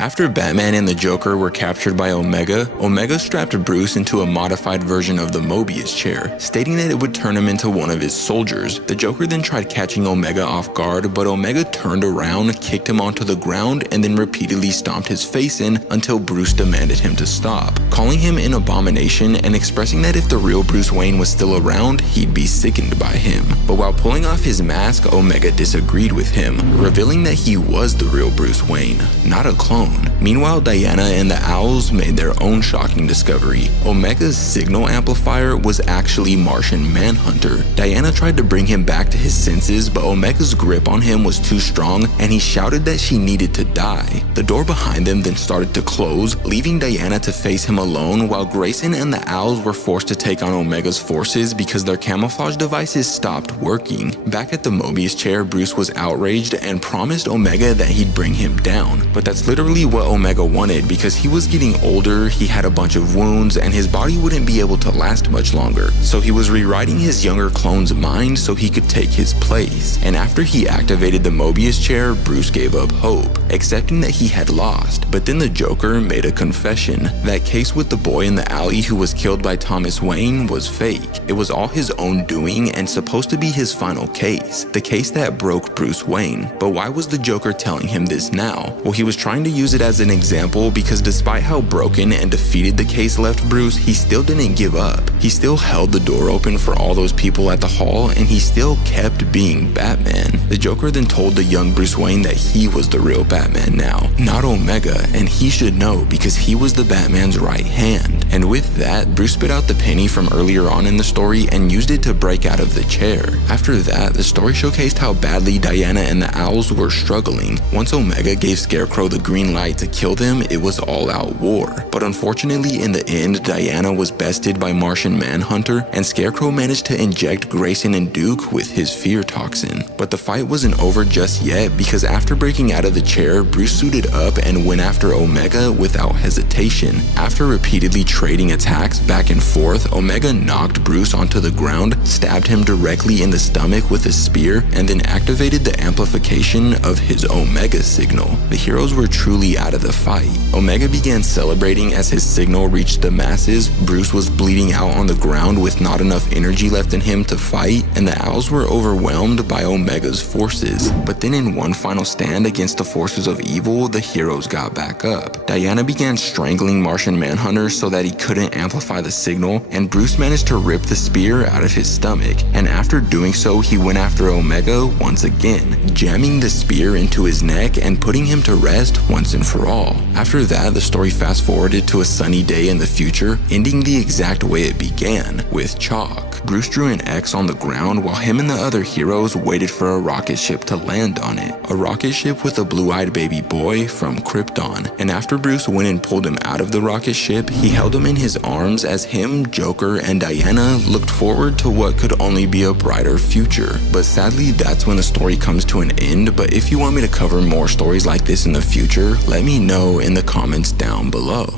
After Batman and the Joker were captured by Omega, Omega strapped Bruce into a modified version of the Mobius chair, stating that it would turn him into one of his soldiers. The Joker then tried catching Omega off guard, but Omega turned around, kicked him onto the ground, and then repeatedly stomped his face in until Bruce demanded him to stop, calling him an abomination and expressing that if the real Bruce Wayne was still around, he'd be sickened by him. But while pulling off his mask, Omega disagreed with him, revealing that he was the real Bruce Wayne, not a clone. Meanwhile, Diana and the Owls made their own shocking discovery. Omega's signal amplifier was actually Martian Manhunter. Diana tried to bring him back to his senses, but Omega's grip on him was too strong and he shouted that she needed to die. The door behind them then started to close, leaving Diana to face him alone, while Grayson and the Owls were forced to take on Omega's forces because their camouflage devices stopped working. Back at the Mobius chair, Bruce was outraged and promised Omega that he'd bring him down, but that's literally what Omega wanted because he was getting older, he had a bunch of wounds, and his body wouldn't be able to last much longer. So he was rewriting his younger clone's mind so he could take his place. And after he activated the Mobius chair, Bruce gave up hope, accepting that he had lost. But then the Joker made a confession. That case with the boy in the alley who was killed by Thomas Wayne was fake. It was all his own doing and supposed to be his final case, the case that broke Bruce Wayne. But why was the Joker telling him this now? Well, he was trying to use it as an example because despite how broken and defeated the case left Bruce, he still didn't give up. He still held the door open for all those people at the hall, and he still kept being Batman. The Joker then told the young Bruce Wayne that he was the real Batman now, not Omega, and he should know because he was the Batman's right hand. And with that, Bruce spit out the penny from earlier on in the story and used it to break out of the chair. After that, the story showcased how badly Diana and the Owls were struggling. Once Omega gave Scarecrow the green light to kill them, it was all-out war. But unfortunately, in the end, Diana was bested by Martian Manhunter, and Scarecrow managed to inject Grayson and Duke with his fear toxin. But the fight wasn't over just yet because after breaking out of the chair, Bruce suited up and went after Omega without hesitation. After repeatedly trading attacks back and forth, Omega knocked Bruce onto the ground, stabbed him directly in the stomach with a spear, and then activated the amplification of his Omega signal. The heroes were truly out of the fight. Omega began celebrating as his signal reached the masses. Bruce was bleeding out on the ground with not enough energy left in him to fight, and the Owls were overwhelmed by Omega's forces. But then in one final stand against the forces of evil, the heroes got back up. Diana began strangling Martian Manhunter so that he couldn't amplify the signal, and Bruce managed to rip the spear out of his stomach. And after doing so, he went after Omega once again, jamming the spear into his neck and putting him to rest once and for all. After that, the story fast forwarded to a sunny day in the future, ending the exact way it began, with chalk. Bruce drew an X on the ground while him and the other heroes waited for a rocket ship to land on it. A rocket ship with a blue-eyed baby boy from Krypton. And after Bruce went and pulled him out of the rocket ship, he held him in his arms as him, Joker, and Diana looked forward to what could only be a brighter future. But sadly, that's when the story comes to an end. But if you want me to cover more stories like this in the future, let me know in the comments down below.